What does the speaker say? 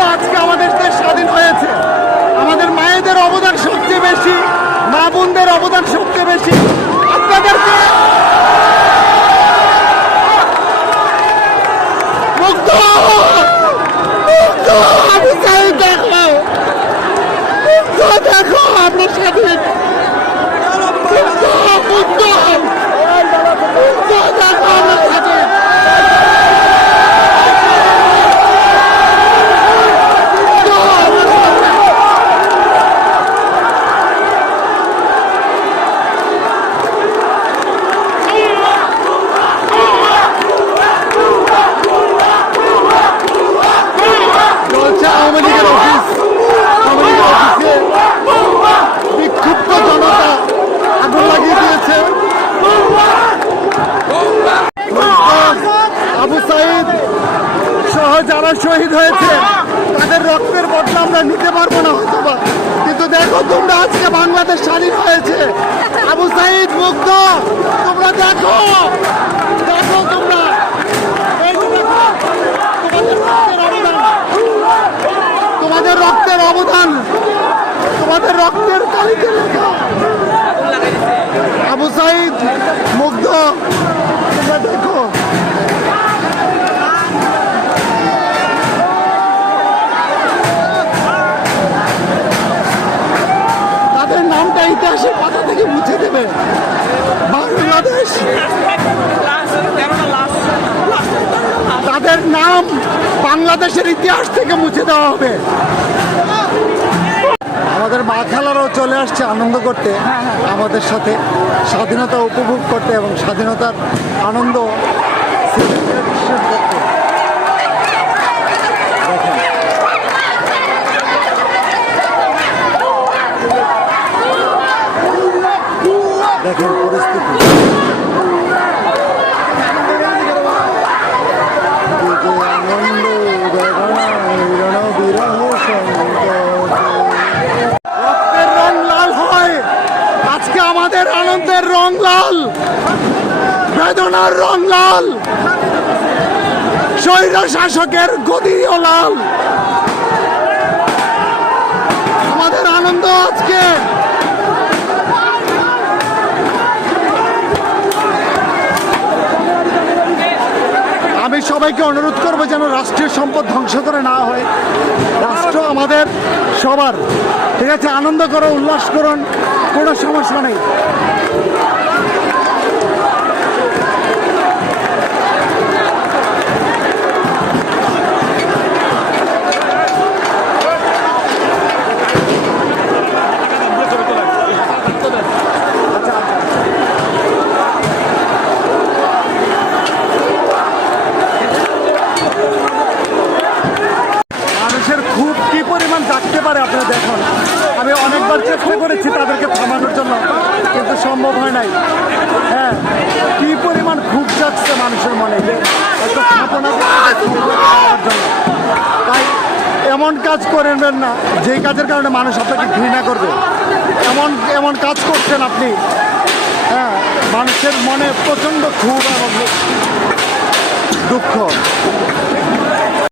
জন্য আজকে আমাদের দেশ স্বাধীন হয়েছে। আমাদের মায়েদের অবদান সবচেয়ে বেশি, মা বোনদের অবদান সবচেয়ে বেশি। যারা শহীদ হয়েছে, তাদের রক্তের বদলা আমরা নিতে পারব না হয়তো। কিন্তু দেখো তোমরা আজকে বাংলাদেশ স্বাধীন হয়েছে আবু সাইদ মুগ্ধ, তোমরা দেখো তাদের নাম বাংলাদেশের ইতিহাস থেকে মুছে দেওয়া হবে। আমাদের মা খেলারাও চলে আসছে আনন্দ করতে আমাদের সাথে স্বাধীনতা উপভোগ করতে এবং স্বাধীনতার আনন্দ celebration করতে। দেখেন। দেখেন পরিস্থিতি যে আনন্দ বেদনা মিলন বিরহ সংকট রক্তের রং লাল হয় আজকে আমাদের আনন্দের রং লাল, বেদনার রং লাল স্বৈর শাসকের গদিও লাল। আমাদের আনন্দ আজকে। আমি সবাইকে অনুরোধ করব যেন রাষ্ট্রীয় সম্পদ ধ্বংস করে না হয়। রাষ্ট্র আমাদের সবার। ঠিক আছে? আনন্দ করো, উল্লাস করুন। কোনো সমস্যা নেই। মানুষের খুব কি পরিমাণ পারে আপনারা দেখুন। আমি অনেকবার চেষ্টা করেছি তাদেরকে থামানোর জন্য, কিন্তু সম্ভব হয় নাই। হ্যাঁ কি পরিমাণ খুব জাগছে মানুষের মনে। তাই এমন কাজ করবেন না যেই কাজের কারণে মানুষ আপনাকে ঘৃণা করবে। এমন এমন কাজ করছেন আপনি। হ্যাঁ মানুষের মনে প্রচণ্ড ক্ষোভ এবং দুঃখ।